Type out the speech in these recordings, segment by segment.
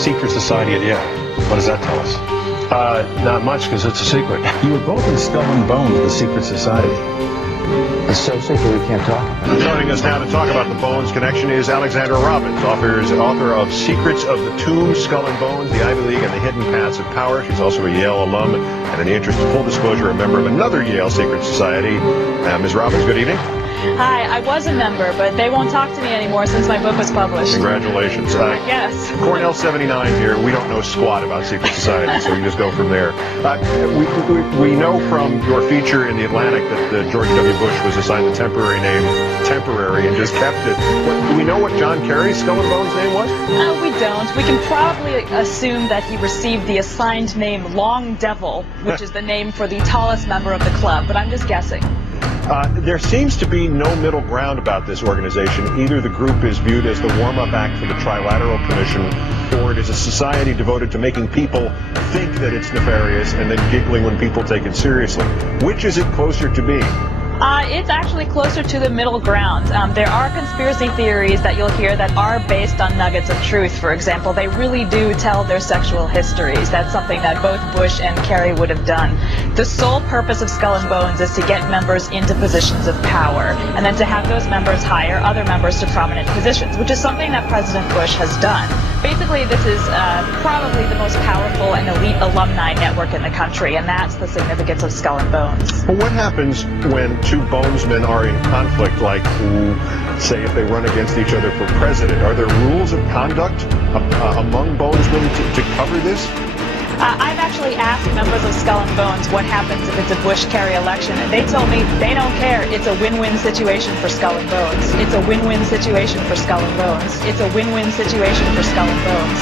secret society at Yale. What does that tell us? Not much, because it's a secret. You were both in Skull and Bones, the secret society. It's so secret we can't talk about it. Joining us now to talk about the Bones connection is Alexandra Robbins, author of Secrets of the Tomb, Skull and Bones, the Ivy League, and the Hidden Paths of Power. She's also a Yale alum, and in the interest of full disclosure, a member of another Yale secret society. Ms. Robbins, good evening. Hi, I was a member, but they won't talk to me anymore since my book was published. Congratulations. Yes. Cornell 79 here. We don't know squat about secret society, so we just go from there. We know from your feature in The Atlantic that George W. Bush was assigned the temporary name Temporary and just kept it. Do we know what John Kerry's Skull and Bones name was? We don't. We can probably assume that he received the assigned name Long Devil, which is the name for the tallest member of the club, but I'm just guessing. There seems to be no middle ground about this organization. Either the group is viewed as the warm-up act for the Trilateral Commission, or it is a society devoted to making people think that it's nefarious and then giggling when people take it seriously. Which is it closer to being? It's actually closer to the middle ground. There are conspiracy theories that you'll hear that are based on nuggets of truth. For example, they really do tell their sexual histories. That's something that both Bush and Kerry would have done. The sole purpose of Skull and Bones is to get members into positions of power, and then to have those members hire other members to prominent positions, which is something that President Bush has done. Basically, this is probably the most powerful and elite alumni network in the country, and that's the significance of Skull and Bones. Well, what happens when two bonesmen are in conflict, like, say, if they run against each other for president? Are there rules of conduct among bonesmen to cover this? I've actually asked members of Skull and Bones what happens if it's a Bush-Kerry election, and they told me they don't care. It's a win-win situation for Skull and Bones. It's a win-win situation for Skull and Bones. It's a win-win situation for Skull and Bones.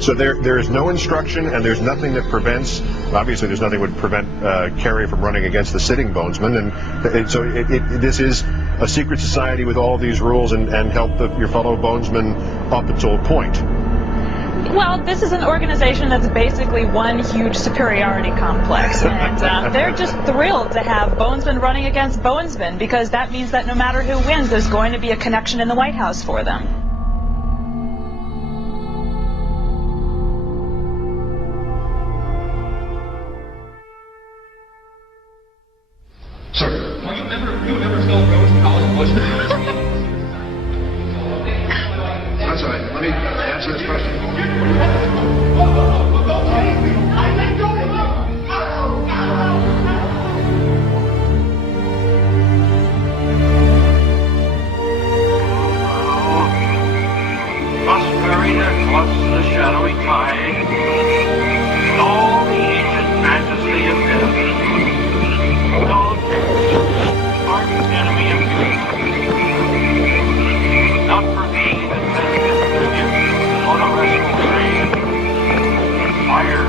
So there is no instruction, and there's nothing that prevents, obviously there's nothing that would prevent Kerry from running against the sitting bonesman, and so this is a secret society with all these rules and help your fellow bonesmen up until a point. Well, this is an organization that's basically one huge superiority complex, and they're just thrilled to have bonesmen running against bonesmen, because that means that no matter who wins, there's going to be a connection in the White House for them. Sir. Well, you remember Skull and Bones in college, wasn't it? That's all right. Let me answer this question. Prospering across the shadowy tide, all the ancient majesty of death. Ardent enemy of truth, not for me that benefit on a restful train, fire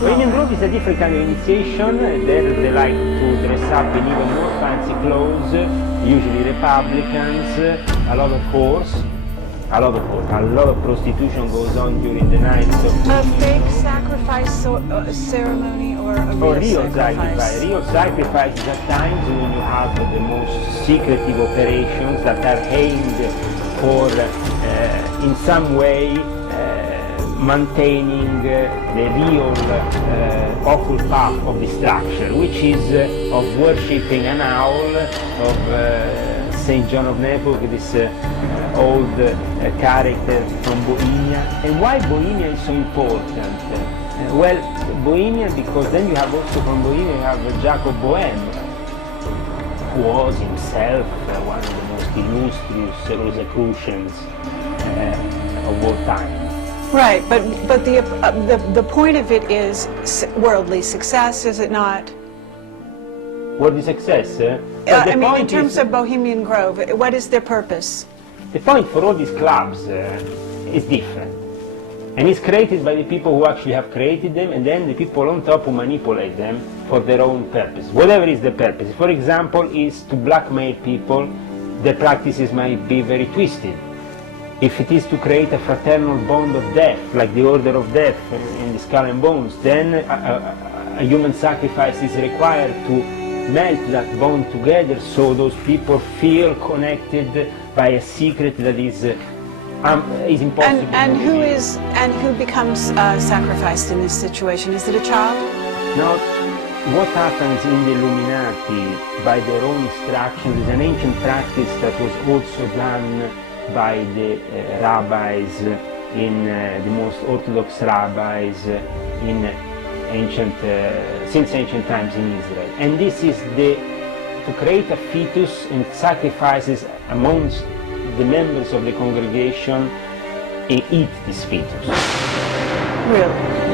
Bohemian Grove is a different kind of initiation. There they like to dress up in even more fancy clothes, usually Republicans, a lot of whores. A lot of prostitution goes on during the night. So a fake sacrifice ceremony or a real sacrifice? Real sacrifice is at times when you have the most secretive operations that are aimed for, in some way, maintaining the real awful path of destruction, which is of worshipping an owl, of St. John of Nepos, this old character from Bohemia. And why Bohemia is so important? Well, Bohemia, because then you have also from Bohemia, you have Jacob Boehme, who was himself one of the most illustrious Rosicrucians of all time. Right, but the point of it is worldly success, is it not? Worldly success? I mean, in terms of Bohemian Grove, what is their purpose? The point for all these clubs is different. And it's created by the people who actually have created them, and then the people on top who manipulate them for their own purpose, whatever is the purpose. For example, is to blackmail people. The practices might be very twisted. If it is to create a fraternal bond of death, like the Order of Death in the Skull and Bones, then a human sacrifice is required to melt that bond together, so those people feel connected by a secret that is impossible. And who becomes sacrificed in this situation? Is it a child? No. What happens in the Illuminati by their own instructions is an ancient practice that was also done by the rabbis, in the most orthodox rabbis in ancient, since ancient times in Israel. And this is to create a fetus and sacrifices amongst the members of the congregation and eat this fetus. Really?